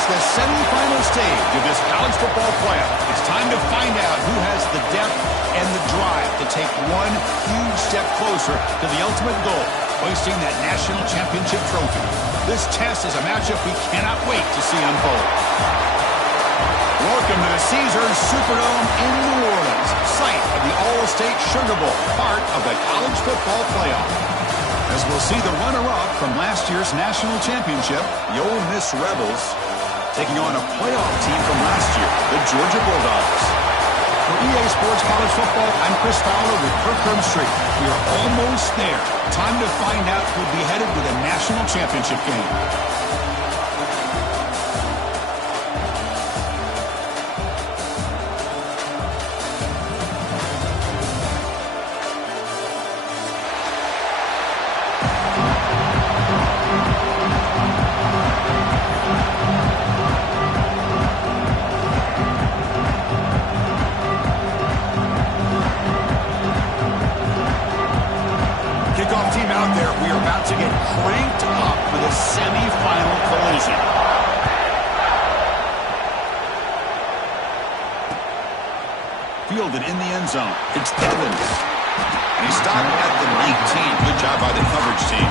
It's the semifinal stage of this college football playoff. It's time to find out who has the depth and the drive to take one huge step closer to the ultimate goal, hoisting that national championship trophy. This test is a matchup we cannot wait to see unfold. Welcome to the Caesars Superdome in New Orleans, site of the All-State Sugar Bowl, part of the college football playoff. As we'll see the runner-up from last year's national championship, the Ole Miss Rebels, taking on a playoff team from last year, the Georgia Bulldogs. For EA Sports College Football, I'm Chris Fowler with Kirk Herbstreit. We are almost there. Time to find out who'll be headed to the national championship game. Kickoff team out there. We are about to get cranked up for the semifinal collision. Fielded in the end zone. It's Evans. And he stopped at the 19. Good job by the coverage team.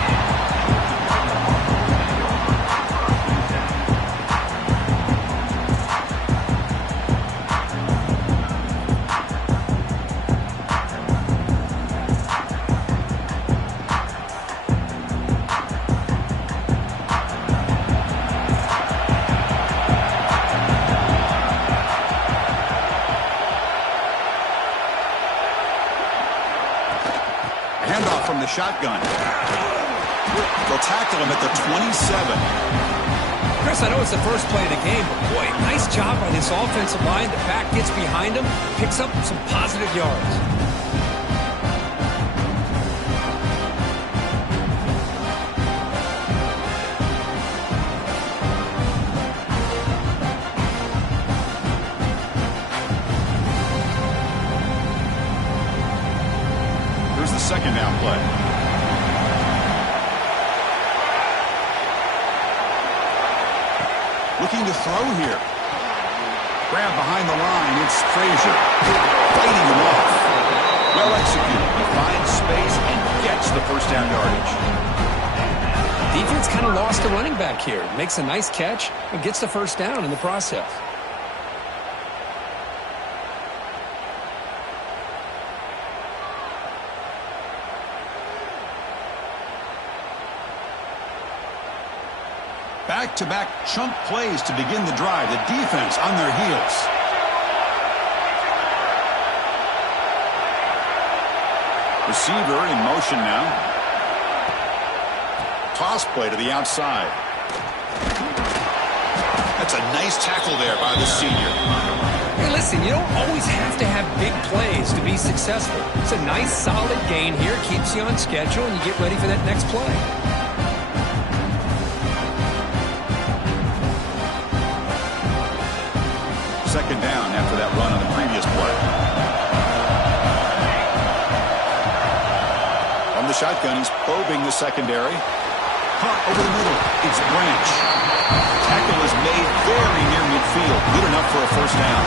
Handoff from the shotgun. They'll tackle him at the 27. Chris, I know it's the first play of the game, but boy, nice job by this offensive line. The back gets behind him, picks up some positive yards. Second down play. Looking to throw here. Grab behind the line. It's Frazier. Fighting him off. Well executed. He finds space and gets the first down yardage. Defense kind of lost the running back here. Makes a nice catch and gets the first down in the process. Back-to-back chunk plays to begin the drive. The defense on their heels. Receiver in motion now. Toss play to the outside. That's a nice tackle there by the senior. Hey, listen, you don't always have to have big plays to be successful. It's a nice, solid gain here. Keeps you on schedule, and you get ready for that next play. Second down after that run on the previous play. From the shotgun, he's probing the secondary. Caught over the middle. It's Branch. Tackle is made very near midfield. Good enough for a first down.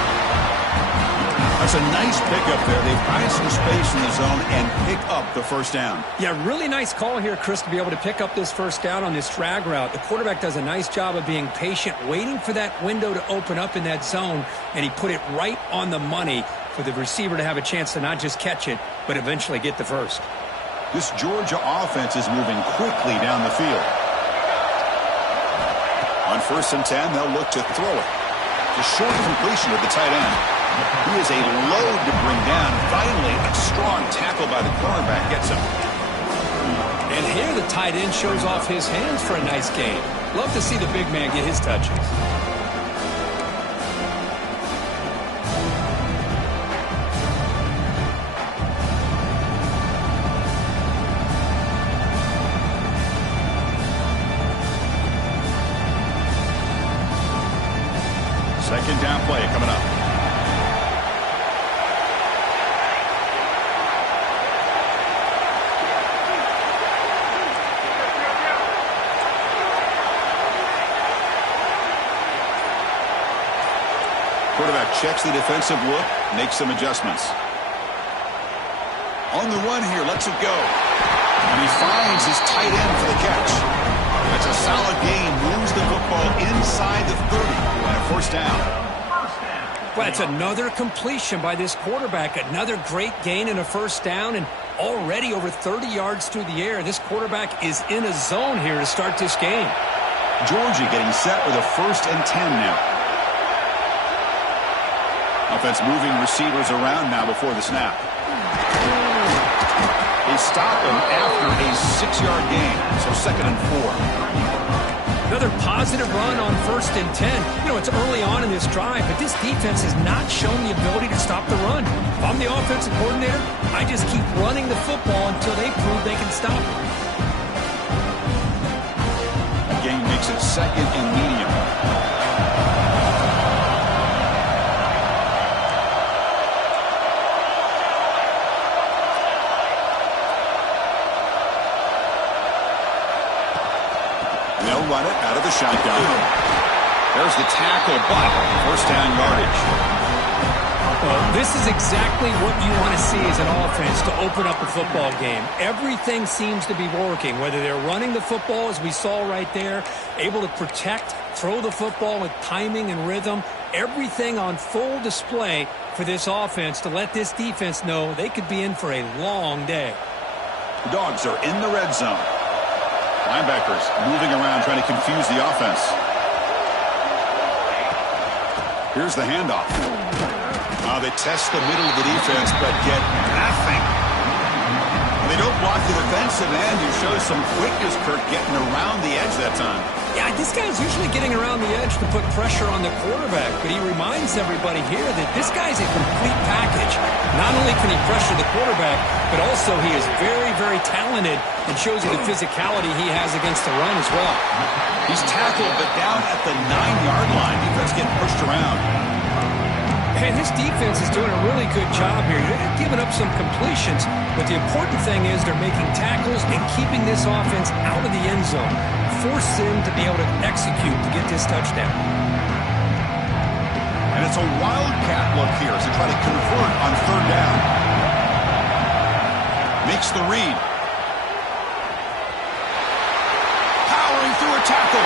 That's a nice pickup there. They find some space in the zone and pick up the first down. Yeah, really nice call here, Chris, to be able to pick up this first down on this drag route. The quarterback does a nice job of being patient, waiting for that window to open up in that zone, and he put it right on the money for the receiver to have a chance to not just catch it, but eventually get the first. This Georgia offense is moving quickly down the field. On 1st and 10, they'll look to throw it. Just short completion of the tight end. He is a load to bring down. Finally, a strong tackle by the cornerback gets him. And here the tight end shows off his hands for a nice gain. Love to see the big man get his touches. Second down play coming up. checks the defensive look, makes some adjustments. On the run here, lets it go. And he finds his tight end for the catch. That's a solid gain. Moves the football inside the 30 and a first down. Well, it's another completion by this quarterback. Another great gain and a first down, and already over 30 yards through the air. This quarterback is in a zone here to start this game. Georgia getting set with a 1st and 10 now. Offense moving receivers around now before the snap. They stop him after a 6-yard gain, so 2nd and 4. Another positive run on 1st and 10. You know, it's early on in this drive, but this defense has not shown the ability to stop the run. If I'm the offensive coordinator, I just keep running the football until they prove they can stop it. The gain makes it 2nd and medium. They'll run it out of the shotgun. There's the tackle, but 1st down yardage. Well, this is exactly what you want to see as an offense to open up a football game. Everything seems to be working, whether they're running the football, as we saw right there, able to protect, throw the football with timing and rhythm. Everything on full display for this offense to let this defense know they could be in for a long day. The Dogs are in the red zone. Linebackers moving around, trying to confuse the offense. Here's the handoff. They test the middle of the defense, but get nothing. They don't block the defensive end, who shows some quickness, Kirk, getting around the edge that time. Yeah, this guy's usually getting around the edge to put pressure on the quarterback, but he reminds everybody here that this guy's a complete package. Not only can he pressure the quarterback, but also he is very, very talented and shows you the physicality he has against the run as well. He's tackled, but down at the 9-yard line. Defense getting pushed around. And this defense is doing a really good job here. They're giving up some completions, but the important thing is they're making tackles and keeping this offense out of the end zone. Force them to be able to execute to get this touchdown. And it's a wildcat look here as they try to convert on 3rd down. Makes the read. Powering through a tackle.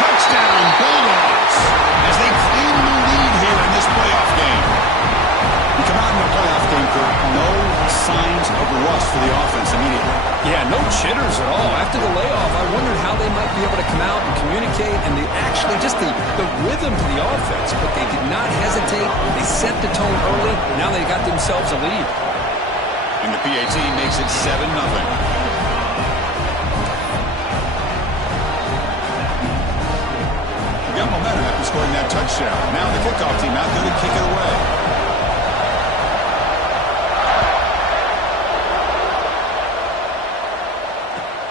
Touchdown, Bulldogs, as they claim the lead here in this playoff game. We come out in the playoff game, Kirk. No signs of rust for the offense immediately. Yeah, no jitters at all. After the layoff, I wondered how they might be able to come out and communicate and just the rhythm to the offense. But they did not hesitate. They set the tone early. Now they got themselves a lead. And the PAT makes it 7-0. Got momentum after scoring that touchdown. Now the kickoff team out there to kick it away.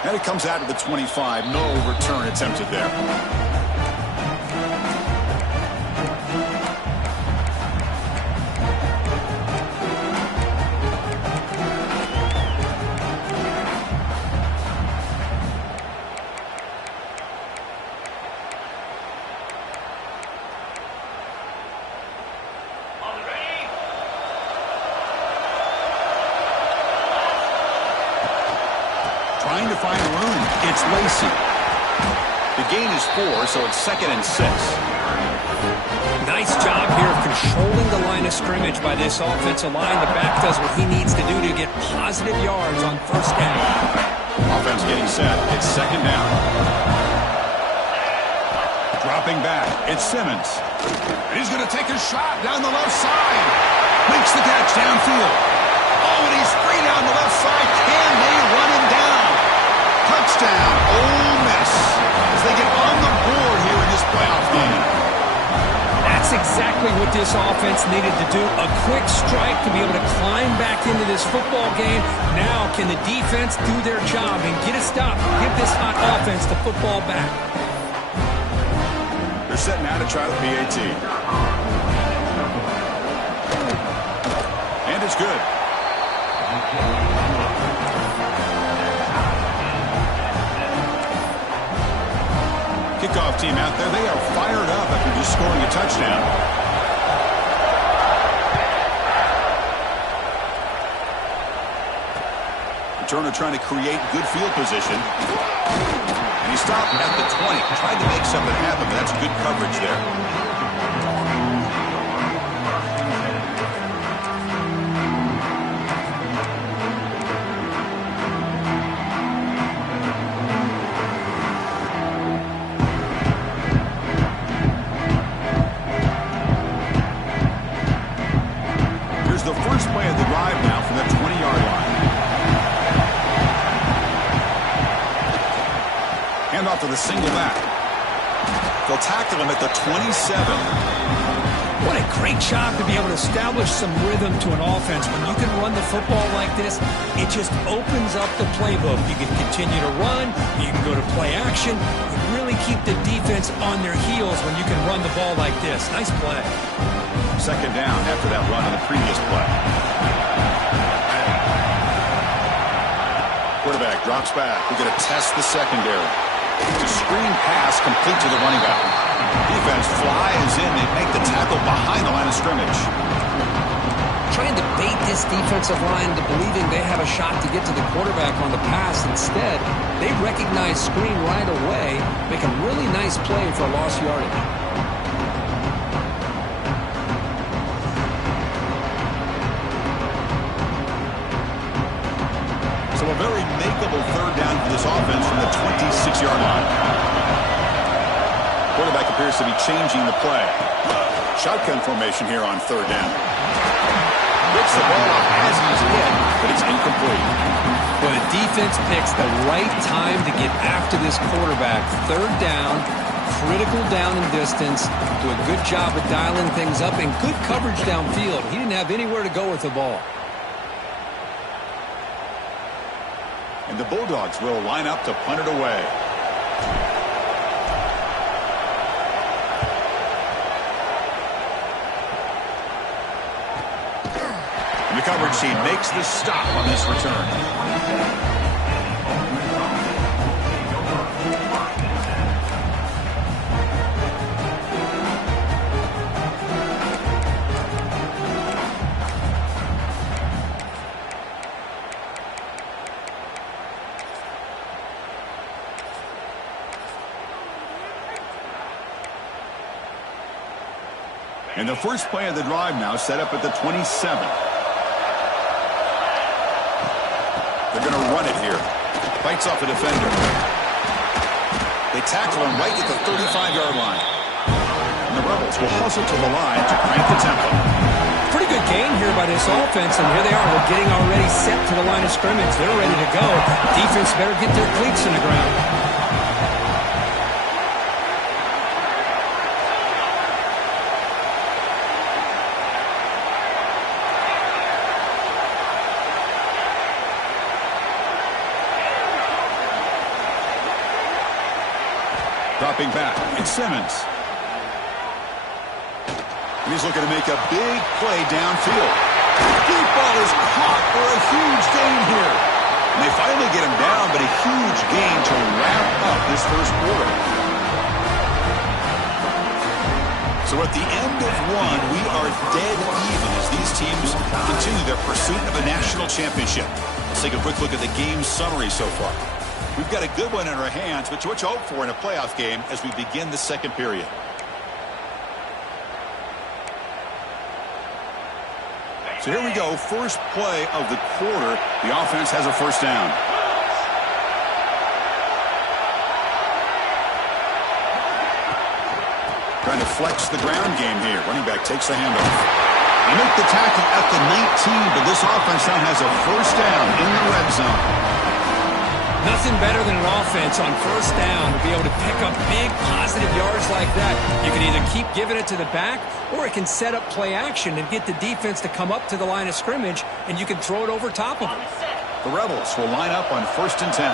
And it comes out of the 25. No return attempted there. Trying to find room. It's Lacey. The gain is 4, so it's 2nd and 6. Nice job here of controlling the line of scrimmage by this offensive line. The back does what he needs to do to get positive yards on 1st down. Offense getting set. It's 2nd down. Dropping back. It's Simmons. He's going to take a shot down the left side. Makes the catch downfield. Oh, and he's free down the left side. Can they run him down? Touchdown, Ole Miss, as they get on the board here in this playoff game. That's exactly what this offense needed to do. A quick strike to be able to climb back into this football game. Now can the defense do their job and get a stop? Give this hot offense the football back. They're set now to try the PAT. And it's good. Kickoff team out there. They are fired up after just scoring a touchdown. returner trying to create good field position. And he stopped at the 20. Tried to make something happen, but that's good coverage there. The first play of the drive now from the 20-yard line. Hand off to the single back. They'll tackle him at the 27. What a great job to be able to establish some rhythm to an offense. When you can run the football like this, it just opens up the playbook. You can continue to run. You can go to play action. You really keep the defense on their heels when you can run the ball like this. Nice play. Second down after that run on the previous play. Quarterback drops back. We're going to test the secondary. It's a screen pass complete to the running back. Defense flies in. They make the tackle behind the line of scrimmage. Trying to bait this defensive line into believing they have a shot to get to the quarterback on the pass. Instead, they recognize screen right away, make a really nice play for lost yardage. So a very makeable third down for this offense from the 26-yard line. Quarterback appears to be changing the play. Shotgun formation here on third down. Gets the ball up as he's hit, but it's incomplete. Well, the defense picks the right time to get after this quarterback. Third down, critical down and distance. Do a good job of dialing things up and good coverage downfield. He didn't have anywhere to go with the ball. And the Bulldogs will line up to punt it away. And the coverage team makes the stop on this return. And the first play of the drive now set up at the 27. They're going to run it here. Fights off a defender. They tackle him right at the 35-yard line. And the Rebels will hustle to the line to crank the tempo. Pretty good game here by this offense, and here they are. They're getting already set to the line of scrimmage. They're ready to go. Defense better get their cleats in the ground. Dropping back, it's Simmons. He's looking to make a big play downfield. Deep ball is caught for a huge gain here. And they finally get him down, but a huge gain to wrap up this first quarter. So at the end of one, we are dead even as these teams continue their pursuit of a national championship. Let's take a quick look at the game summary so far. We've got a good one in our hands, but what you hope for in a playoff game as we begin the second period. So here we go, first play of the quarter. The offense has a first down. Trying to flex the ground game here. Running back takes the handoff. They make the tackle at the 19, but this offense now has a first down in the red zone. Nothing better than an offense on first down to be able to pick up big positive yards like that. You can either keep giving it to the back, or it can set up play action and get the defense to come up to the line of scrimmage, and you can throw it over top of them. The Rebels will line up on 1st and 10.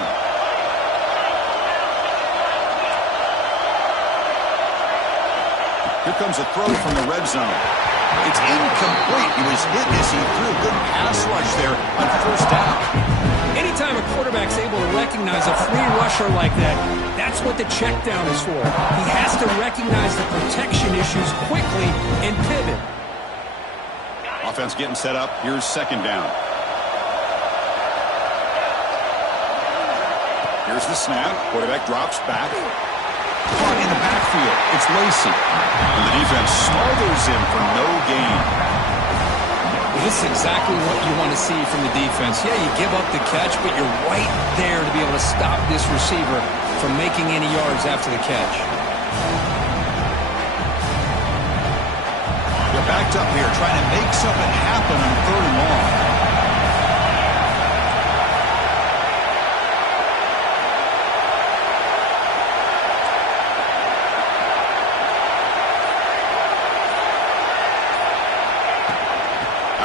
Here comes a throw from the red zone. It's incomplete. He was hit as he threw. Good pass rush there on first down. Anytime a quarterback's able to recognize a free rusher like that, that's what the check down is for. He has to recognize the protection issues quickly and pivot. Offense getting set up. Here's second down. Here's the snap. Quarterback drops back. Caught in the backfield. It's Lacey. And the defense smothers him for no gain. This is exactly what you want to see from the defense. Yeah, you give up the catch, but you're right there to be able to stop this receiver from making any yards after the catch. They're backed up here trying to make something happen on 3rd and long.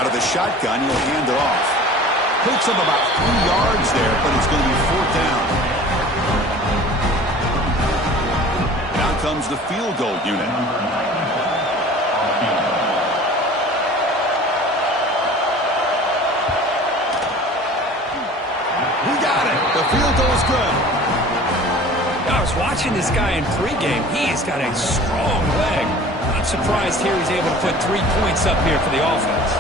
Out of the shotgun, he'll hand it off. Picks up about 3 yards there, but it's going to be 4th down. Now comes the field goal unit. We got it. The field goal's good. I was watching this guy in pregame. He's got a strong leg. Not surprised here he's able to put 3 points up here for the offense.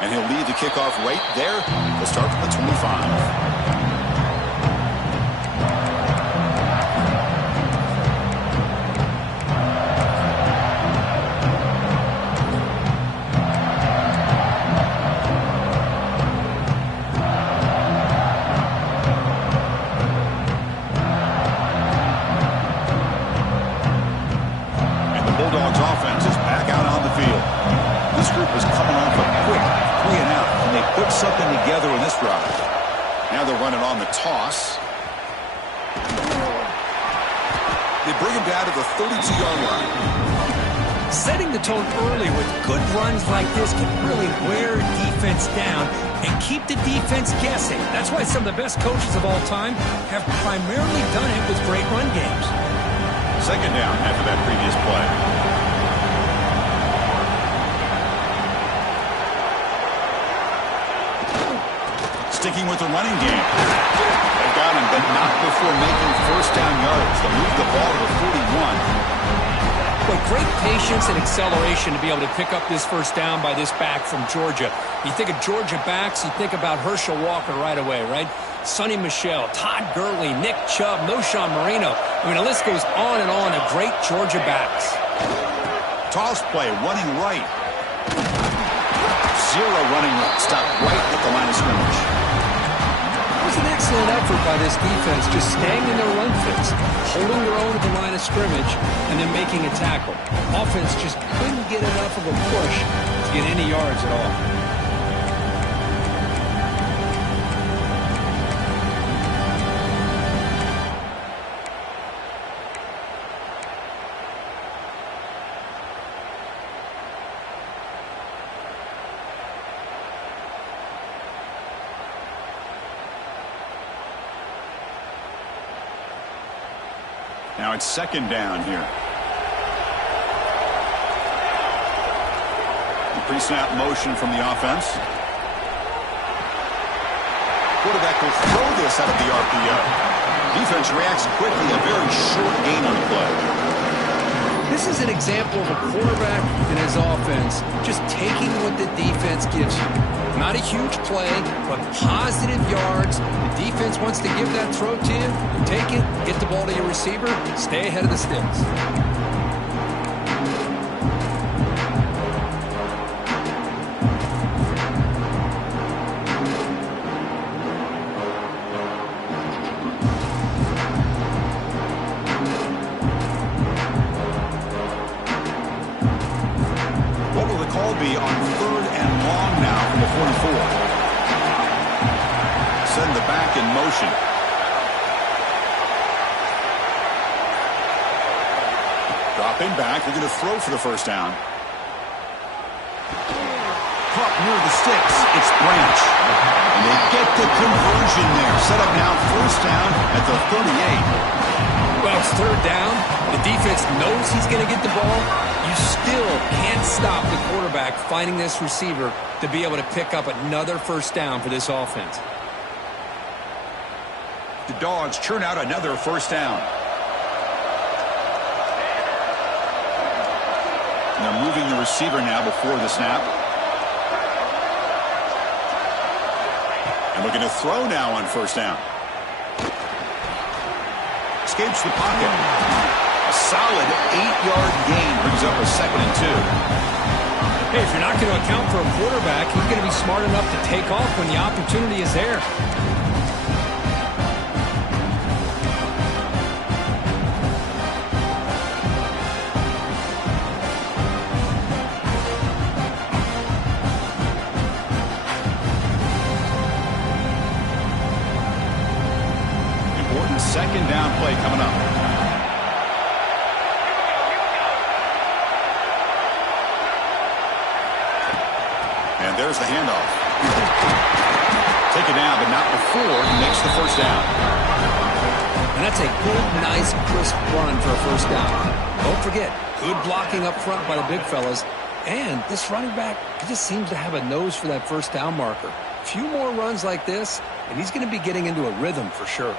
And he'll lead the kickoff right there. We'll start from the 25. And the Bulldogs offense is back out on the field. This group is coming off a quick 3-and-out, and they put something together in this drive. Now they're running on the toss. They bring him down to the 32-yard line. Setting the tone early with good runs like this can really wear defense down and keep the defense guessing. That's why some of the best coaches of all time have primarily done it with great run games. 2nd down after that previous play. Sticking with the running game. They got him, but not before making 1st down yards. They'll move the ball to the 41. But great patience and acceleration to be able to pick up this 1st down by this back from Georgia. You think of Georgia backs, you think about Herschel Walker right away, right? Sonny Michel, Todd Gurley, Nick Chubb, Noshawn Marino. I mean, the list goes on and on of great Georgia backs. Toss play, running right. Zero running right. Stop right at the line of scrimmage. It was an excellent effort by this defense, just staying in their run fits, holding their own at the line of scrimmage, and then making a tackle. Offense just couldn't get enough of a push to get any yards at all. Now it's 2nd down here. The pre-snap motion from the offense. Quarterback will throw this out of the RPO. Defense reacts quickly. A very short gain on the play. This is an example of a quarterback and his offense just taking what the defense gives you. Not a huge play, but positive yards. The defense wants to give that throw to you. You take it, get the ball to your receiver, stay ahead of the sticks. What will the call be on 3rd and long now from the 44? Send the back in motion. Dropping back. They're going to throw for the 1st down. Caught near the sticks. It's Branch. And they get the conversion there. Set up now 1st down at the 38. Well, it's 3rd down. The defense knows he's going to get the ball. You still can't stop the quarterback finding this receiver to be able to pick up another 1st down for this offense. The Dogs churn out another 1st down. And they're moving the receiver now before the snap. Looking to throw now on first down. Escapes the pocket. A solid 8-yard gain brings up a 2nd and 2. Hey, if you're not going to account for a quarterback, he's going to be smart enough to take off when the opportunity is there. Important 2nd down play coming up. And there's the handoff. Take it down, but not before he makes the first down. And that's a good, nice, crisp run for a first down. Don't forget, good blocking up front by the big fellas. And this running back, he just seems to have a nose for that first down marker. A few more runs like this, and he's going to be getting into a rhythm for sure.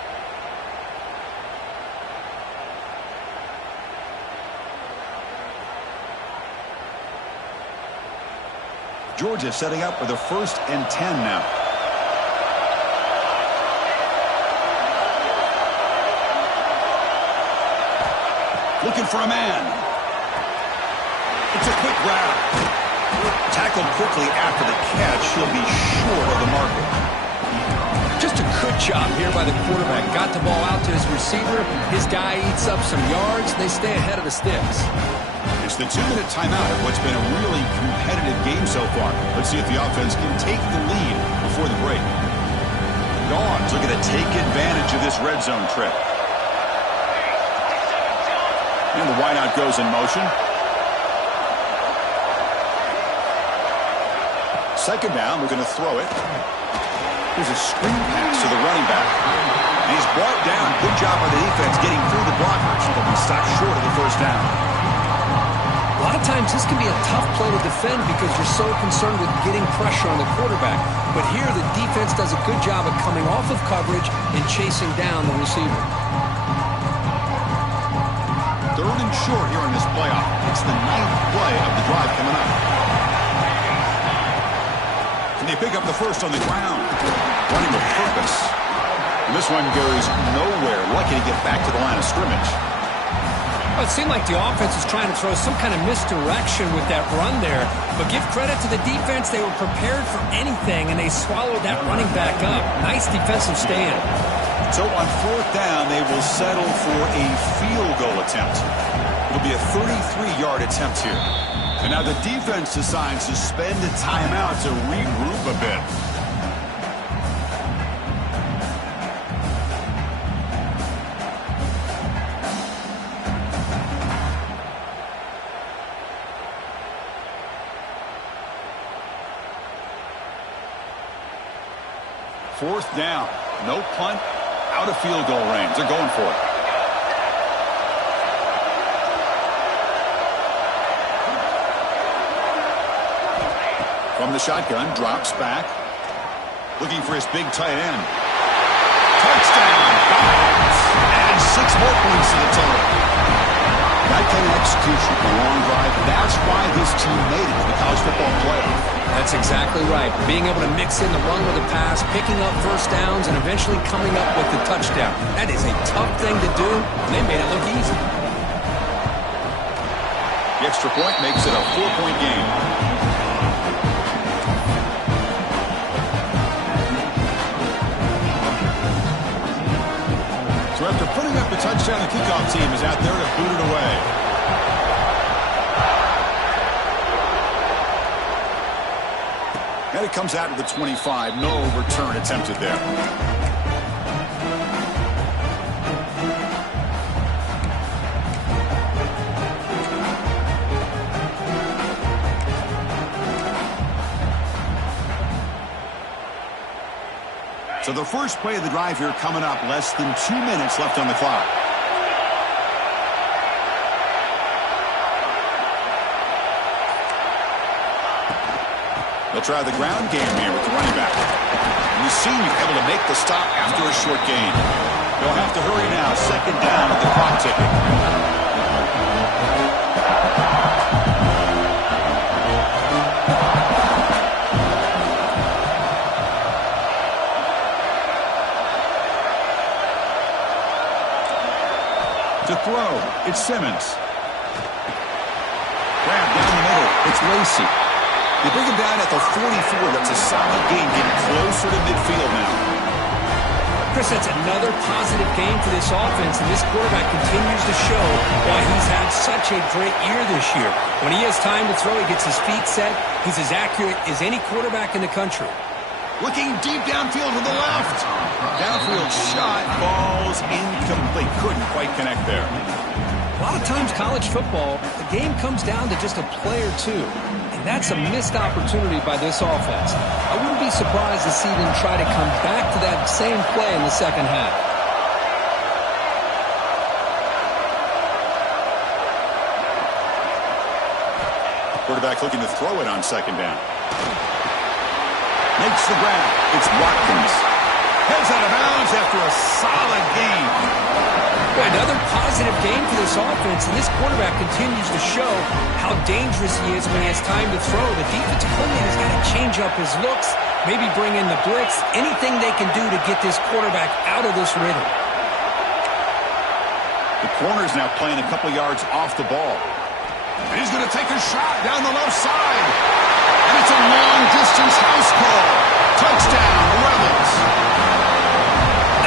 Georgia setting up with a 1st and 10 now. Looking for a man. It's a quick grab. Tackled quickly after the catch. He'll be short of the marker. Just a good job here by the quarterback. Got the ball out to his receiver. His guy eats up some yards. They stay ahead of the sticks. It's the 2-minute timeout of what's been a really competitive game so far. Let's see if the offense can take the lead before the break. Dogs looking to take advantage of this red zone trip. And the wideout goes in motion. 2nd down, we're going to throw it. There's a screen pass to the running back. And he's brought down. Good job by the defense getting through the blockers. But he stopped short of the first down. A lot of times this can be a tough play to defend because you're so concerned with getting pressure on the quarterback. But here the defense does a good job of coming off of coverage and chasing down the receiver. 3rd and short here in this playoff. It's the 9th play of the drive coming up. Can they pick up the first on the ground? Running with purpose. And this one goes nowhere. Lucky to get back to the line of scrimmage. Well, it seemed like the offense was trying to throw some kind of misdirection with that run there. But give credit to the defense. They were prepared for anything, and they swallowed that running back up. Nice defensive stand. So on 4th down, they will settle for a field goal attempt. It'll be a 33-yard attempt here. And now the defense decides to spend a timeout to regroup a bit. Fourth down. No punt. Out of field goal range. They're going for it. From the shotgun. Drops back. Looking for his big tight end. Touchdown. And 6 more points to the total. That kind of execution, a long drive. That's why this team made it to the college football playoff. That's exactly right. Being able to mix in the run with the pass, picking up first downs, and eventually coming up with the touchdown. That is a tough thing to do, and they made it look easy. The extra point makes it a 4-point game. So after putting up the touchdown, the kickoff team is out there to boot it away. And it comes out to the 25. No return attempted there. So the first play of the drive here coming up. Less than 2 minutes left on the clock. They'll try the ground game here with the running back. And the senior able to make the stop after a short gain. They'll have to hurry now. 2nd down with the clock ticking. It's Simmons. Grab down the middle. It's Lacey. They bring him down at the 44. That's a solid game, getting closer to midfield now. Chris, that's another positive game for this offense, and this quarterback continues to show why he's had such a great year this year. When he has time to throw, he gets his feet set. He's as accurate as any quarterback in the country. Looking deep downfield to the left. Downfield shot falls incomplete. Couldn't quite connect there. A lot of times college football, the game comes down to just a play or two. And that's a missed opportunity by this offense. I wouldn't be surprised to see them try to come back to that same play in the second half. Quarterback looking to throw it on second down. Makes the grab. It's Watkins. Heads out of bounds after a solid game. Boy, another positive game for this offense, and this quarterback continues to show how dangerous he is when he has time to throw. The defensive coordinator's got to change up his looks, maybe bring in the blitz, anything they can do to get this quarterback out of this rhythm. The corner's now playing a couple yards off the ball. And he's going to take a shot down the left side. And it's a long-distance house call. Touchdown, Rebels.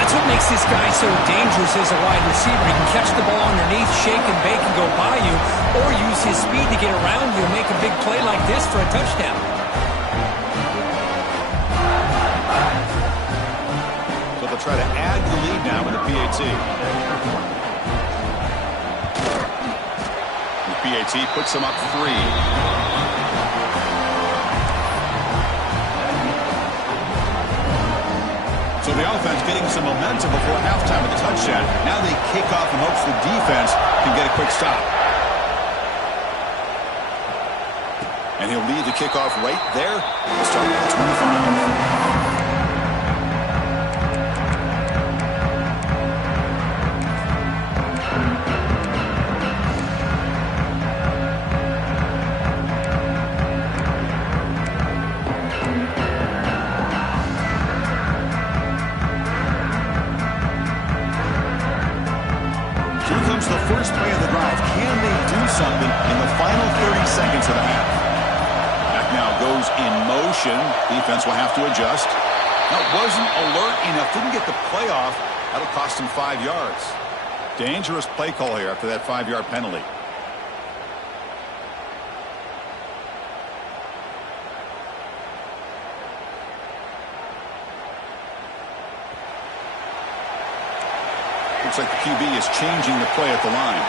That's what makes this guy so dangerous as a wide receiver. He can catch the ball underneath, shake and bake and go by you, or use his speed to get around you and make a big play like this for a touchdown. So they'll try to add the lead now with the PAT. The PAT puts them up 3. So the offense getting some momentum before halftime with the touchdown. Now they kick off in hopes the defense can get a quick stop. And he'll lead the kickoff right there. We'll start at the 25. First play of the drive. Can they do something in the final 30 seconds of the half? Back now goes in motion. Defense will have to adjust. That wasn't alert enough. Didn't get the play off. That'll cost him 5 yards. Dangerous play call here after that 5-yard penalty. Looks like the QB is changing the play at the line.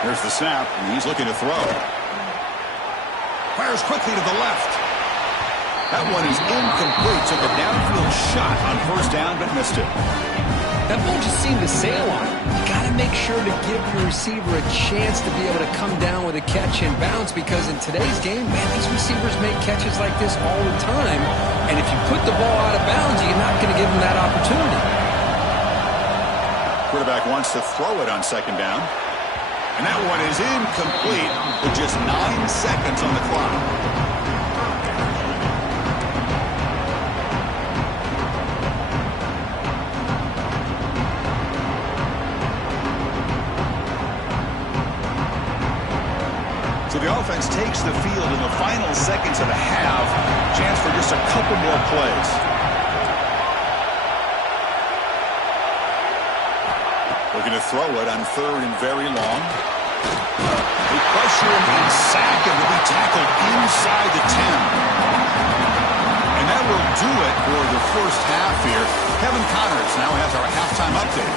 There's the snap, and he's looking to throw. Fires quickly to the left. That one is incomplete. Took a downfield shot on first down, but missed it. That ball just seemed to sail on him. You got to make sure to give your receiver a chance to be able to come down with a catch and bounce, because in today's game, man, these receivers make catches like this all the time. And if you put the ball out of bounds, you're not going to give them that opportunity. Quarterback wants to throw it on second down. And that one is incomplete with just 9 seconds on the clock. So the offense takes the field in the final seconds of the half. Chance for just a couple more plays. Looking to throw it on third and very long. They pressure him and sack him to be tackled inside the 10. And that will do it for the first half here. Kevin Connors now has our halftime update.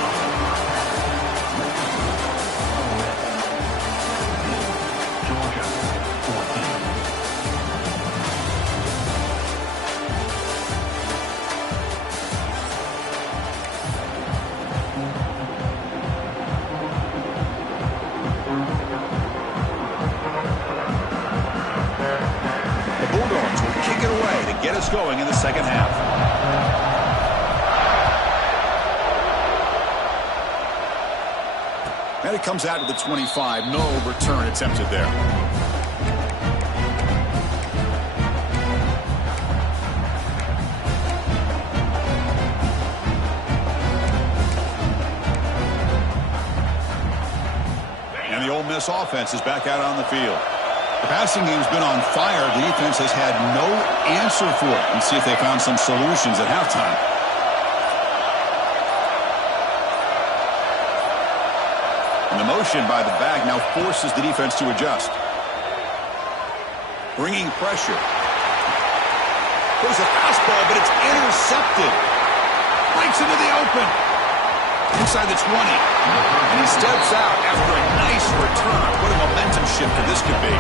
Get us going in the second half. And it comes out to the 25. No return attempted there. Miss offense is back out on the field. The passing game's been on fire. The defense has had no answer for it. Let's see if they found some solutions at halftime. And the motion by the back now forces the defense to adjust. Bringing pressure. There's a fastball, but it's intercepted. Breaks into the open. Inside the 20. And he steps out after a nice return. What a momentum shifter this could be.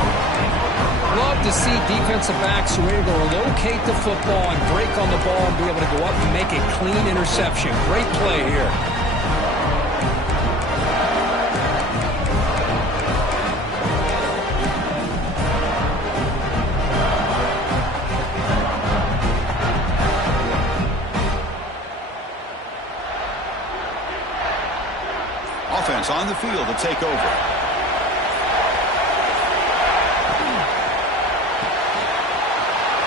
Love to see defensive backs who are able to locate the football and break on the ball and be able to go up and make a clean interception. Great play here. Offense on the field to take over.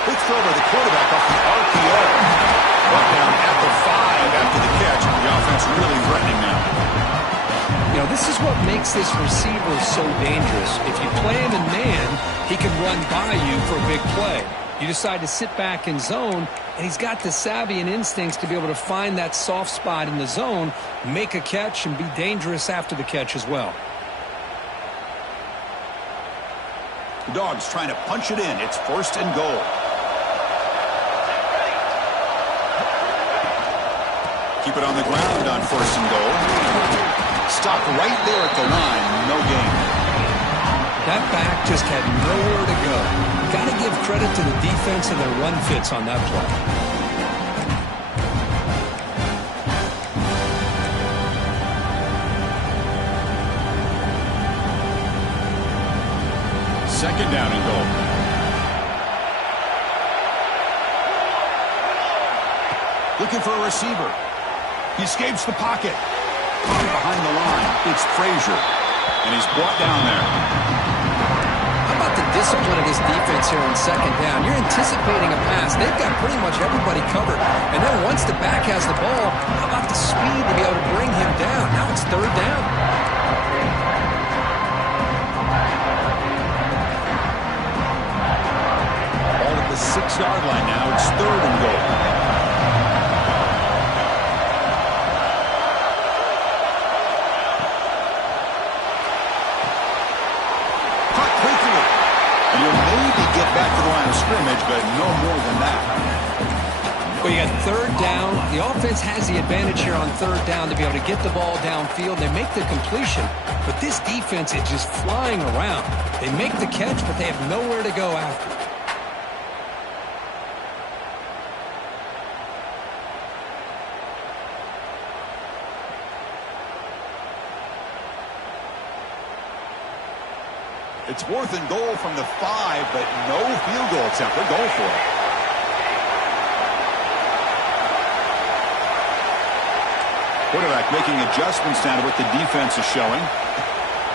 Big throw by the quarterback off the RPO. Brought down at the 5 after the catch. The offense really threatening now. You know, this is what makes this receiver so dangerous. If you play him in man, he can run by you for a big play. You decide to sit back in zone, and he's got the savvy and instincts to be able to find that soft spot in the zone, make a catch, and be dangerous after the catch as well. The Dogs trying to punch it in. It's 1st and goal. Keep it on the ground on 1st and goal. Stop right there at the line. No gain. That back just had nowhere to go. Got to give credit to the defense and their run fits on that play. Second down and goal. Looking for a receiver. He escapes the pocket. Caught behind the line. It's Frazier. And he's brought down there. How about the discipline of this defense here on 2nd down? You're anticipating a pass. They've got pretty much everybody covered. And then once the back has the ball, how about the speed to be able to bring him down? Now it's 3rd down. Ball at the 6-yard line now. It's 3rd and goal. Back to the line of scrimmage, but no more than that. Well, you got 3rd down. The offense has the advantage here on 3rd down to be able to get the ball downfield. They make the completion, but this defense is just flying around. They make the catch, but they have nowhere to go after. It's 4th and goal from the 5, but no field goal attempt. They're going for it. Quarterback making adjustments down to what the defense is showing.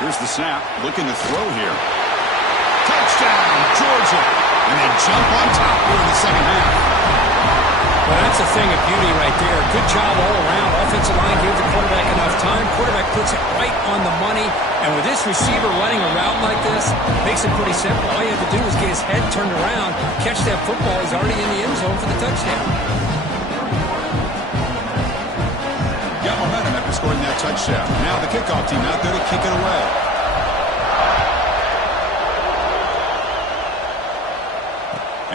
Here's the snap. Looking to throw here. Touchdown, Georgia. And they jump on top here in the 2nd half. Well, that's a thing of beauty right there. Good job all around. Offensive line gave the quarterback enough time. Quarterback puts it right on the money. And with this receiver running a route like this, makes it pretty simple. All you have to do is get his head turned around, catch that football. He's already in the end zone for the touchdown. Got momentum after scoring that touchdown. Now the kickoff team out there to kick it away.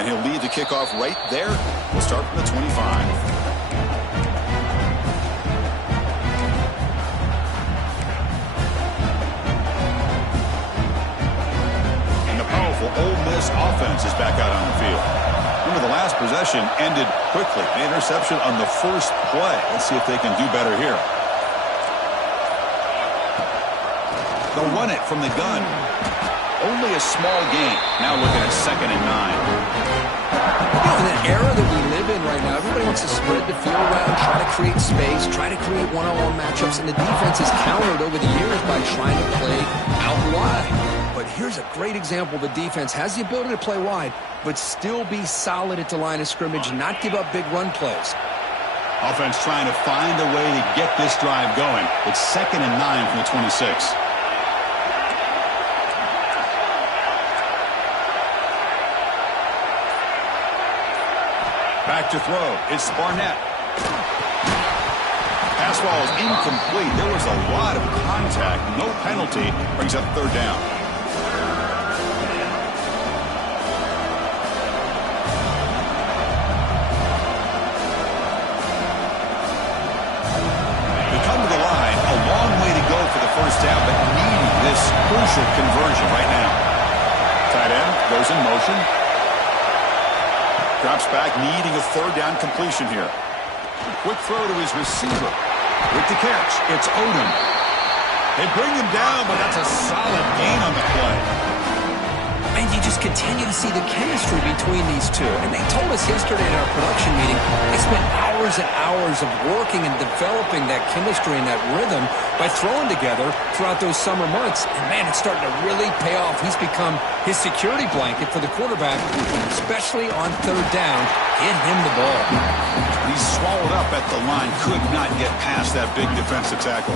And he'll lead the kickoff right there. We'll start from the 25. Ole Miss offense is back out on the field. Remember, the last possession ended quickly. An interception on the first play. Let's see if they can do better here. They'll run it from the gun. Only a small gain. Now looking at 2nd and 9. In an era that we live in right now, everybody wants to spread the field around, try to create space, try to create one-on-one matchups, and the defense has countered over the years by trying to play out wide. But here's a great example. The defense has the ability to play wide, but still be solid at the line of scrimmage and not give up big run plays. Offense trying to find a way to get this drive going. It's 2nd and 9 from the 26. Back to throw. It's Barnett. Pass ball is incomplete. There was a lot of contact. No penalty. Brings up third down. We come to the line. A long way to go for the first down, but needing this crucial conversion right now. Tight end goes in motion. Drops back, needing a third down completion here. Quick throw to his receiver. With the catch, it's Odom. They bring him down, but that's a solid gain on the play. And you just continue to see the chemistry between these two. And they told us yesterday in our production meeting, they spent hours and hours of working and developing that chemistry and that rhythm by throwing together throughout those summer months. And, man, it's starting to really pay off. He's become his security blanket for the quarterback, especially on third down. Get him the ball. He's swallowed up at the line. Could not get past that big defensive tackle.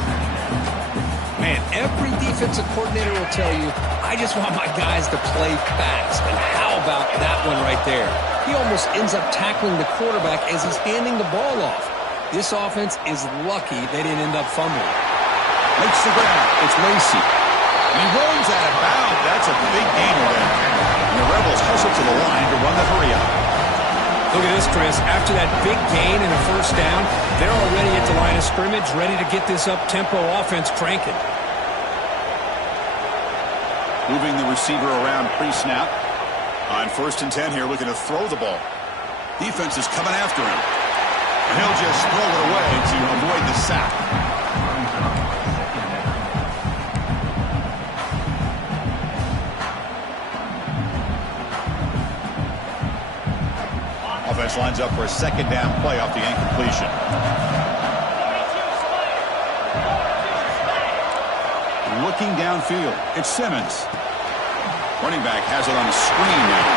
Man, every defensive coordinator will tell you, I just want my guys to play fast. And how about that one right there? He almost ends up tackling the quarterback as he's handing the ball off. This offense is lucky they didn't end up fumbling. Makes the grab. It's Lacey. And he runs out of bounds. That's a big gainer there. And the Rebels hustle to the line to run the hurry up. Look at this, Chris. After that big gain and a first down, they're already at the line of scrimmage, ready to get this up-tempo offense cranking. Moving the receiver around pre-snap. On 1st and 10 here, looking to throw the ball. Defense is coming after him. And he'll just throw it away to avoid the sack. Offense lines up for a second down play off the incompletion. Looking downfield, it's Simmons. Running back has it on the screen now.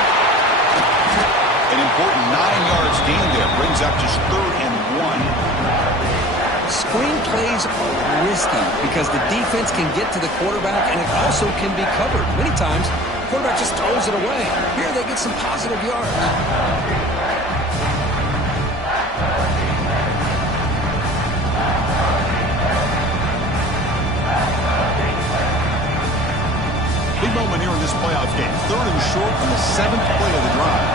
An important 9 yards gain there. Brings up just 3rd and 1. Screen plays are risky because the defense can get to the quarterback and it also can be covered. Many times, the quarterback just throws it away. Here they get some positive yards. Big moment here in this playoff game. 3rd and short on the 7th play of the drive.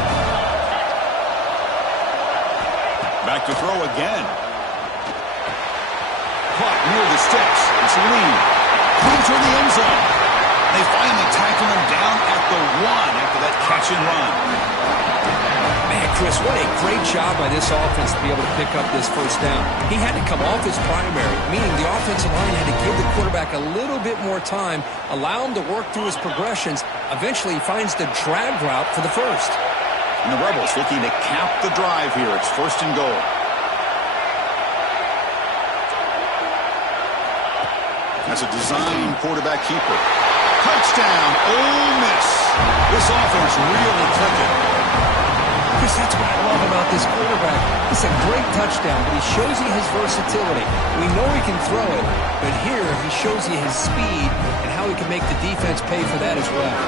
Back to throw again. Caught near the sticks. It's Lee. Coming toward the end zone. They finally tackle him down at the 1 after that catch and run. Man, Chris, what a great job by this offense to be able to pick up this first down. He had to come off his primary, meaning the offensive line had to give the quarterback a little bit more time, allow him to work through his progressions. Eventually, he finds the drag route for the first. And the Rebels looking to cap the drive here. It's 1st and goal. That's a design quarterback keeper. Touchdown, Ole Miss. This offense really clicking. Chris, that's what I love about this quarterback. It's a great touchdown, but he shows you his versatility. We know he can throw it, but here he shows you his speed and how he can make the defense pay for that as well.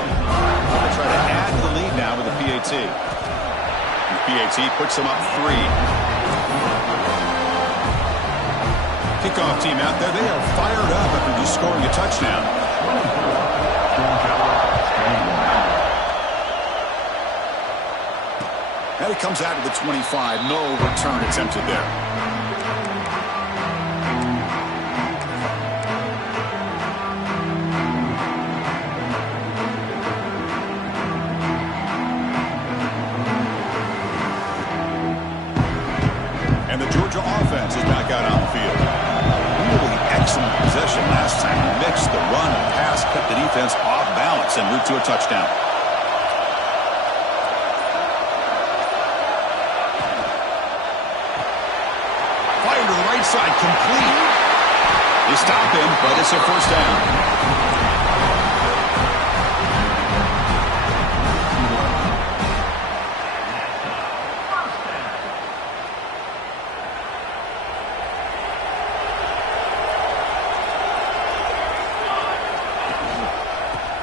They'll try to add to the lead now with the PAT. The PAT puts them up 3. Kickoff team out there. They are fired up after just scoring a touchdown. And it comes out to the 25. No return attempted there. And the Georgia offense is back out on the field. Really excellent possession last time. Mixed the run and pass, kept the defense off balance en route to a touchdown. Side complete. They stop him, but it's a first down.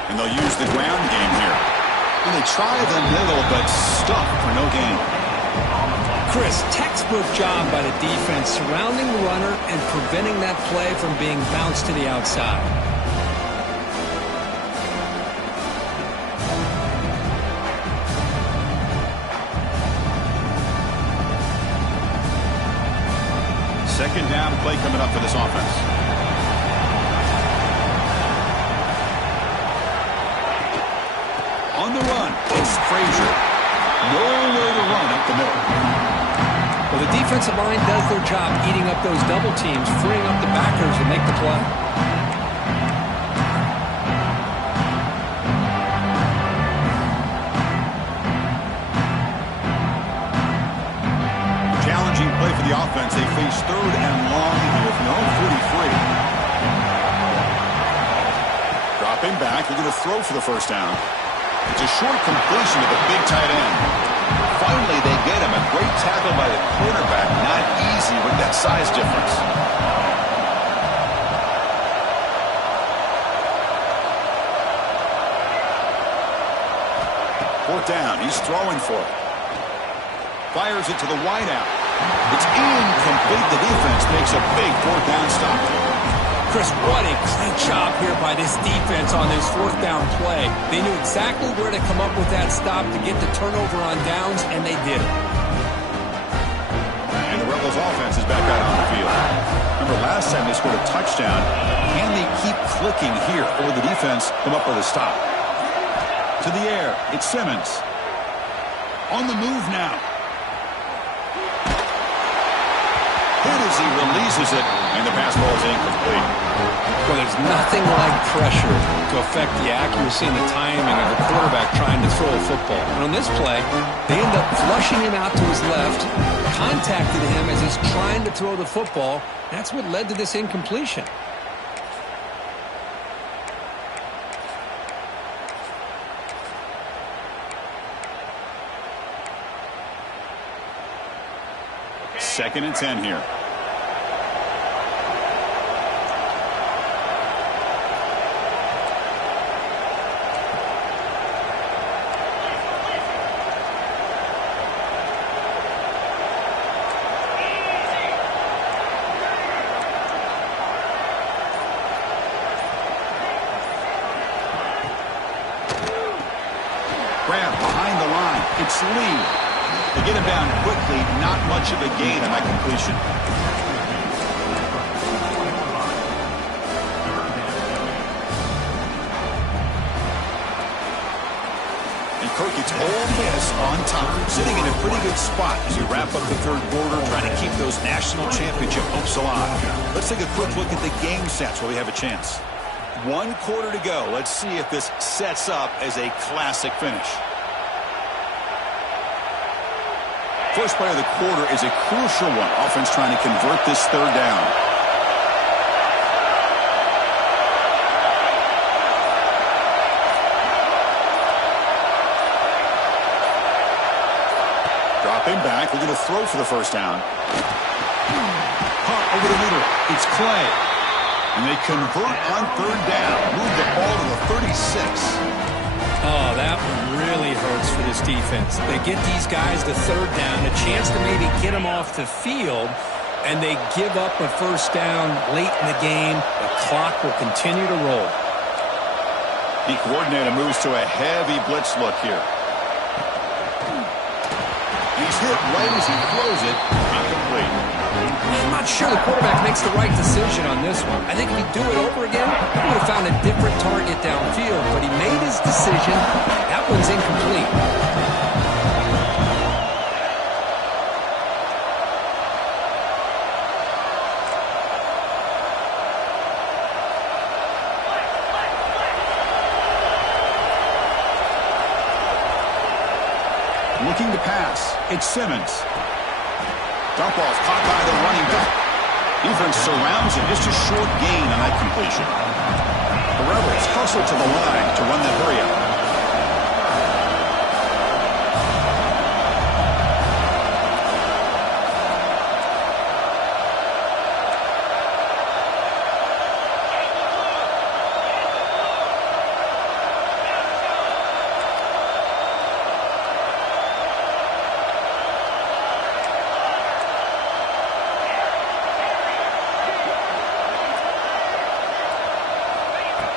And they'll use the ground game here. And they try the middle, but stuck for no gain. Chris, textbook job by the defense surrounding the runner and preventing that play from being bounced to the outside. Second down play coming up for this offense. On the run, it's Frazier. Nowhere to run up the middle. Well, the defensive line does their job eating up those double teams, freeing up the backers to make the play. Challenging play for the offense. They face third and long here from their own 43. Dropping back. They're going to throw for the first down. It's a short completion to the big tight end. Finally, they get him. A great tackle by the quarterback. Not easy with that size difference. Fourth down. He's throwing for it. Fires it to the wideout. It's incomplete. The defense makes a big fourth down stop. Chris, what a great job here by this defense on this fourth down play. They knew exactly where to come up with that stop to get the turnover on downs, and they did it. And the Rebels offense is back out on the field. Remember last time they scored a touchdown. Can they keep clicking here, or will the defense come up with a stop? To the air, it's Simmons. On the move now. Hit as he releases it, and the pass ball is incomplete. Well, there's nothing like pressure to affect the accuracy and the timing of a quarterback trying to throw a football. And on this play, they end up flushing him out to his left, contacted him as he's trying to throw the football. That's what led to this incompletion. Second and 10 here. Grab behind the line. It's Lee. They get him down quickly. Not much of a gain on that completion. And Kirk, it's Ole Miss on top, sitting in a pretty good spot as you wrap up the third quarter, trying to keep those national championship hopes alive. Let's take a quick look at the game sets while we have a chance. 1 quarter to go. Let's see if this sets up as a classic finish. First play of the quarter is a crucial one. Offense trying to convert this third down. Dropping back. We're going to throw for the first down. Punt over the middle. It's Clay. And they convert on third down. Move the ball to the 36. Oh, that one really hurts for this defense. They get these guys to third down, a chance to maybe get them off the field, and they give up a first down late in the game. The clock will continue to roll. The coordinator moves to a heavy blitz look here. He's hit right as he throws it. Incomplete. I'm not sure the quarterback makes the right decision on this one. I think if he'd do it over again, he would have found a different target downfield, but he made his decision. That one's incomplete. Looking to pass. It's Simmons. Dump ball's caught by the running back. Defense surrounds him. Just a short gain on that completion. The Rebels hustle to the line to run the hurry up.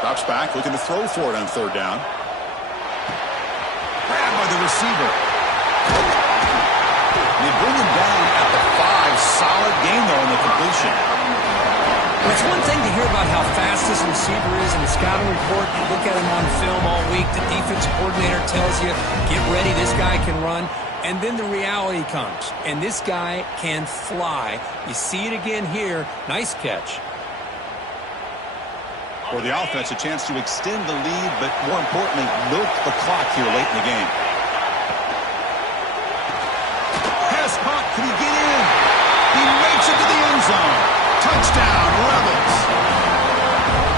Drops back, looking to throw for it on third down. Grabbed by the receiver. They bring him down at the 5. Solid gain, though, in the completion. Well, it's one thing to hear about how fast this receiver is in the scouting report. You look at him on film all week. The defensive coordinator tells you, get ready, this guy can run. And then the reality comes, and this guy can fly. You see it again here. Nice catch. For the offense, a chance to extend the lead, but more importantly, milk the clock here late in the game. Pass caught. Can he get in? He makes it to the end zone. Touchdown, Rebels.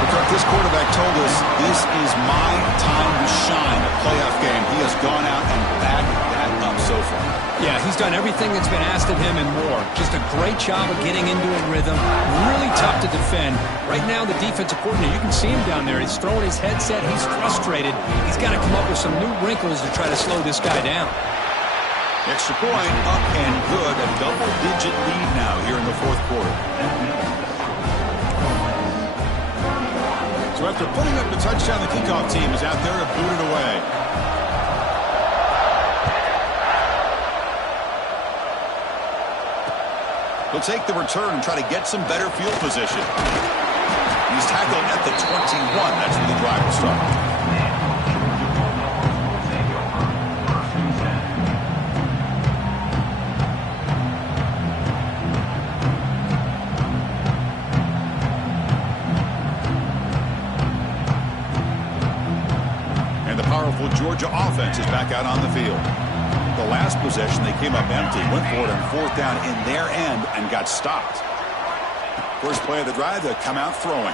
Because this quarterback told us this is my time to shine. A playoff game. He has gone out and backed that up so far. Yeah, he's done everything that's been asked of him and more. Just a great job of getting into a rhythm. Really tough to defend. Right now, the defensive coordinator, you can see him down there. He's throwing his headset. He's frustrated. He's got to come up with some new wrinkles to try to slow this guy down. Extra point, up and good. A double-digit lead now here in the fourth quarter. So after putting up the touchdown, the kickoff team is out there to boot it away. He'll take the return and try to get some better field position. He's tackled at the 21. That's where the drive will start. And the powerful Georgia offense is back out on the field. The last possession, they came up empty, went for it on fourth down in their end and got stopped. First play of the drive, they come out throwing.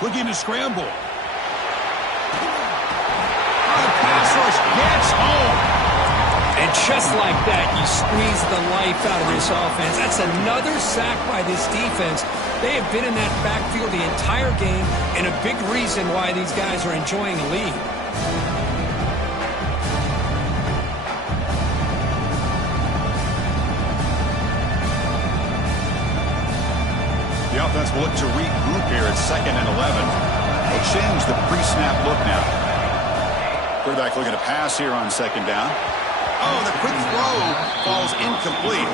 Looking to scramble. The pass rush gets home. And just like that, you squeeze the life out of this offense. That's another sack by this defense. They have been in that backfield the entire game, and a big reason why these guys are enjoying a lead. The offense will look to regroup here at 2nd and 11. They'll change the pre-snap look now. Quarterback looking to pass here on 2nd down. Oh, the quick throw falls incomplete.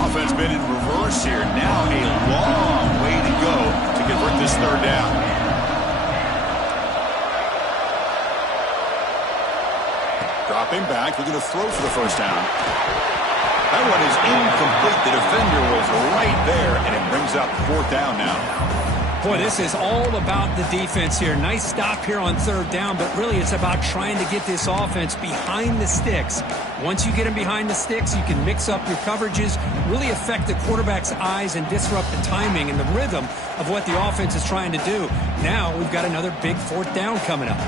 Offense been in reverse here. Now a long way to go to convert this third down. Dropping back, looking to throw for the first down. That one is incomplete. The defender was right there, and it brings up 4th down now. Boy, this is all about the defense here. Nice stop here on 3rd down, but really it's about trying to get this offense behind the sticks. Once you get them behind the sticks, you can mix up your coverages, really affect the quarterback's eyes and disrupt the timing and the rhythm of what the offense is trying to do. Now we've got another big 4th down coming up.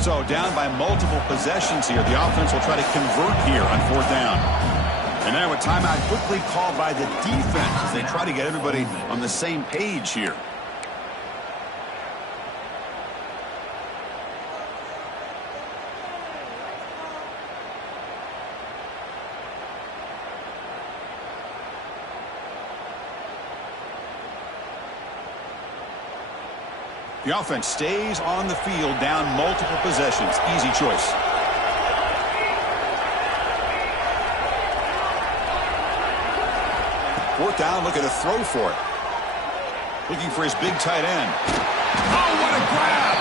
So down by multiple possessions here. The offense will try to convert here on 4th down. And now a timeout quickly called by the defense as they try to get everybody on the same page here. The offense stays on the field, down multiple possessions. Easy choice. Fourth down, looking to throw for it. Looking for his big tight end. Oh, what a grab!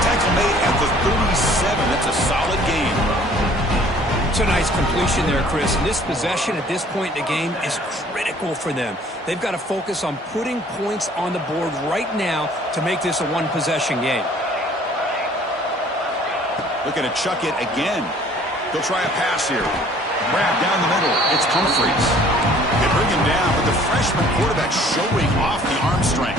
Tackle made at the 37. That's a solid gain. It's a nice completion there, Chris. And this possession at this point in the game is critical for them. They've got to focus on putting points on the board right now to make this a one-possession game. Looking to chuck it again. He'll try a pass here. Grab down the middle. It's Humphries. They bring him down, but the freshman quarterback showing off the arm strength.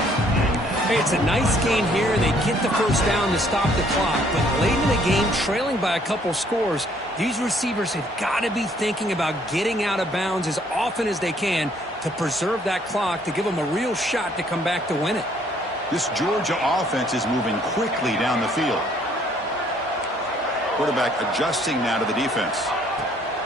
Hey, it's a nice gain here, and they get the first down to stop the clock. But late in the game, trailing by a couple scores, these receivers have got to be thinking about getting out of bounds as often as they can to preserve that clock, to give them a real shot to come back to win it. This Georgia offense is moving quickly down the field. Quarterback adjusting now to the defense.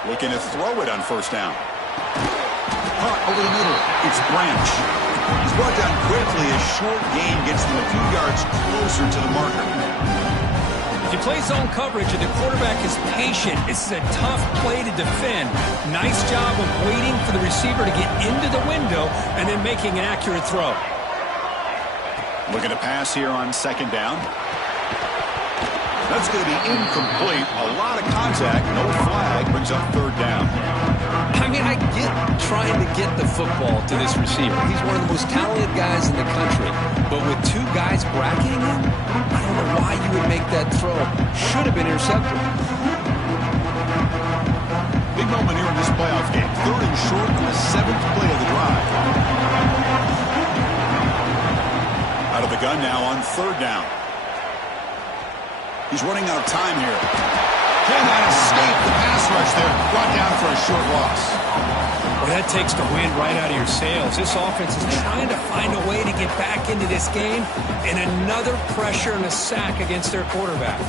Looking to throw it on first down. Caught over the middle. It's Branch. He's brought down quickly. A short gain gets them a few yards closer to the marker. If you play zone coverage and the quarterback is patient, this is a tough play to defend. Nice job of waiting for the receiver to get into the window and then making an accurate throw. Looking to pass here on second down. That's going to be incomplete. A lot of contact. No flag. Brings up third down. I mean, I get trying to get the football to this receiver. He's one of the most talented guys in the country. But with two guys bracketing him, I don't know why you would make that throw. Should have been intercepted. Big moment here in this playoff game. Third and short on the 7th play of the drive. Out of the gun now on third down. He's running out of time here. Cannot escape the pass rush there. Brought down for a short loss. Well, that takes the wind right out of your sails. This offense is trying to find a way to get back into this game, and another pressure and a sack against their quarterback.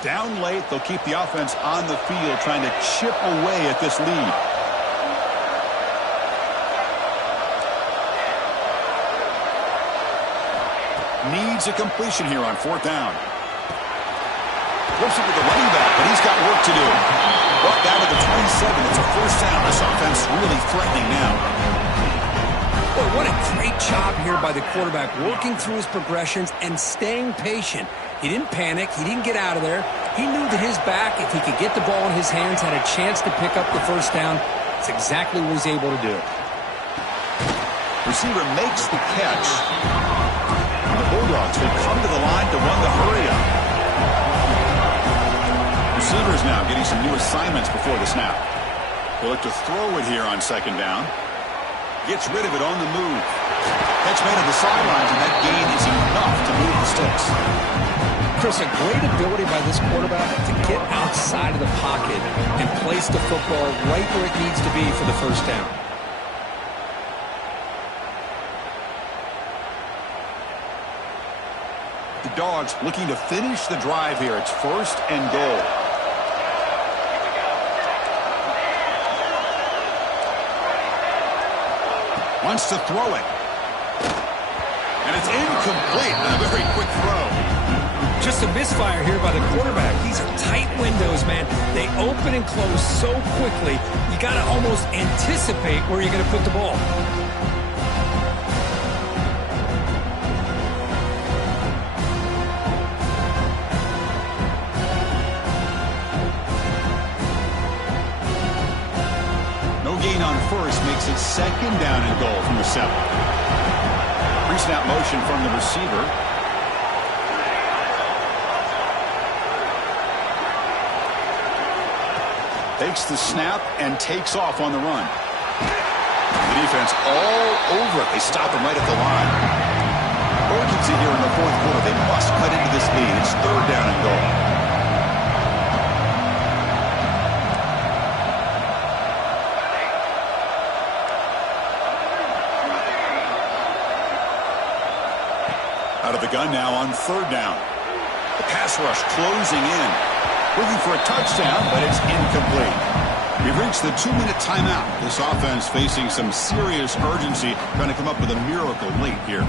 Down late, they'll keep the offense on the field, trying to chip away at this lead. Needs a completion here on fourth down. Flips it to the running back, but he's got work to do. Brought down to the 27. It's a first down. This offense really threatening now. Boy, what a great job here by the quarterback, working through his progressions and staying patient. He didn't panic. He didn't get out of there. He knew that his back, if he could get the ball in his hands, had a chance to pick up the first down. That's exactly what he's able to do. Receiver makes the catch. The Bulldogs will come to the line to run the hurry-up. Receivers now getting some new assignments before the snap. They'll look to throw it here on second down. Gets rid of it on the move. Catch made on the sidelines, and that gain is enough to move the sticks. Chris, a great ability by this quarterback to get outside of the pocket and place the football right where it needs to be for the first down. The Dogs looking to finish the drive here. It's first and goal. Wants to throw it. And it's incomplete. A very quick throw. Just a misfire here by the quarterback. These are tight windows, man. They open and close so quickly, you got to almost anticipate where you're going to put the ball. On first makes it second down and goal from the 7. Pre-snap motion from the receiver. Takes the snap and takes off on the run. The defense all over it. They stop him right at the line. Urgency here in the fourth quarter. They must cut into this lead. It's third down and goal. Out of the gun now on third down. The pass rush closing in. Looking for a touchdown, but it's incomplete. We've reached the 2-minute timeout. This offense facing some serious urgency, trying to come up with a miracle late here.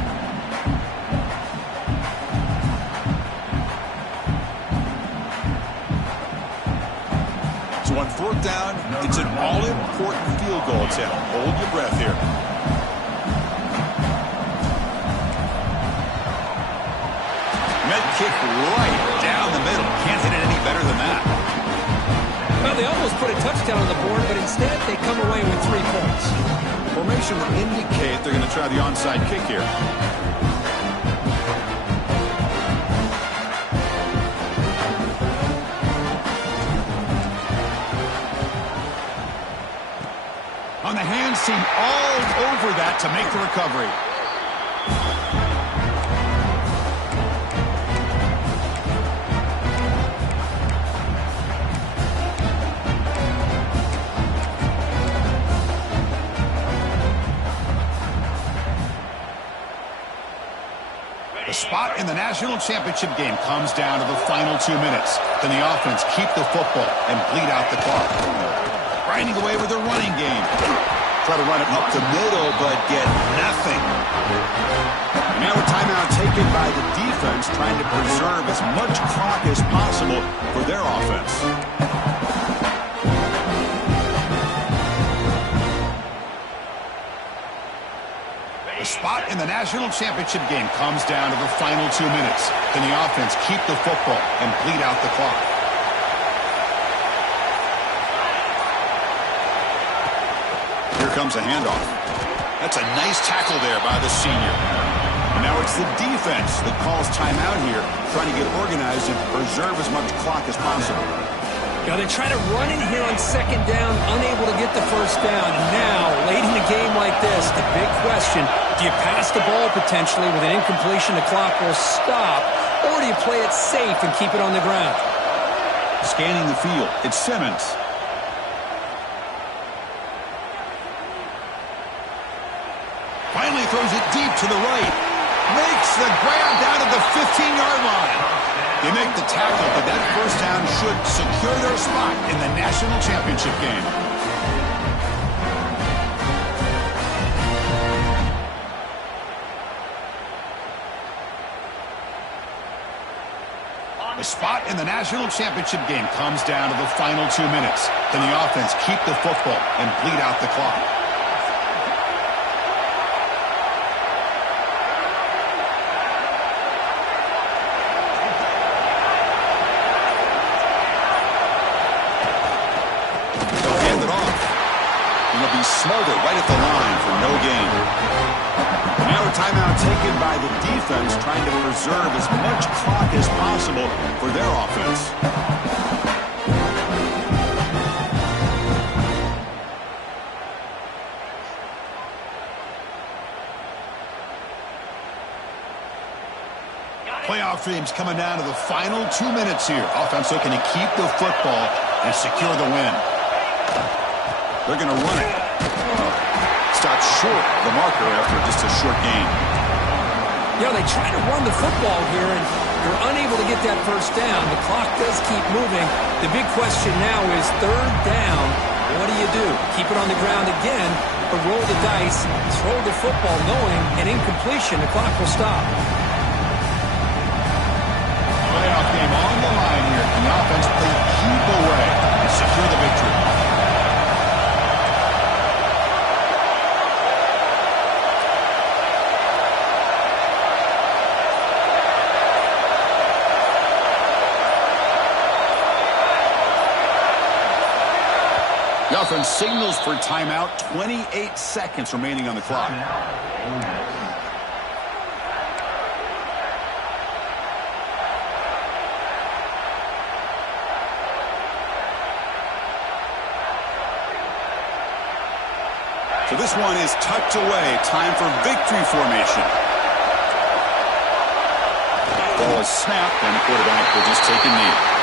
So on fourth down, it's an all-important field goal attempt. Hold your breath here. Kick right down the middle. Can't hit it any better than that. Well, they almost put a touchdown on the board, but instead they come away with 3 points. Formation would indicate they're going to try the onside kick here. On the hands team all spot to make the recovery. The spot in the national championship game comes down to the final 2 minutes. Can the offense keep the football and bleed out the clock? Grinding away with their running game. Try to run it up the middle, but get nothing. And now a timeout taken by the defense, trying to preserve as much clock as possible for their offense. The spot in the national championship game comes down to the final 2 minutes. Can the offense keep the football and bleed out the clock? Here comes a handoff. That's a nice tackle there by the senior. And now it's the defense that calls timeout here, trying to get organized and preserve as much clock as possible. Now they try to run in here on second down, unable to get the first down. And now, late in a game like this, the big question, do you pass the ball potentially with an incompletion, the clock will stop, or do you play it safe and keep it on the ground? Scanning the field, it's Simmons. Finally throws it deep to the right. Makes the grab down at the 15-yard line. They make the tackle, but that first down should secure their spot in the national championship game. The spot in the national championship game comes down to the final 2 minutes. Can the offense keep the football and bleed out the clock? Smother right at the line for no gain. And now a timeout taken by the defense, trying to preserve as much clock as possible for their offense. Playoff dreams coming down to the final 2 minutes here. Offense looking to keep the football and secure the win. They're going to run it. Stopped short of the marker after just a short gain. You know, they try to run the football here, and they're unable to get that first down. The clock does keep moving. The big question now is third down. What do? Keep it on the ground again, or roll the dice, throw the football knowing an incompletion, the clock will stop. Playoff game on the line here. The offense played keep away and secure the victory. The offense signals for timeout. 28 seconds remaining on the clock. So this one is tucked away. Time for victory formation. Ball is snapped, and the quarterback will just take a knee.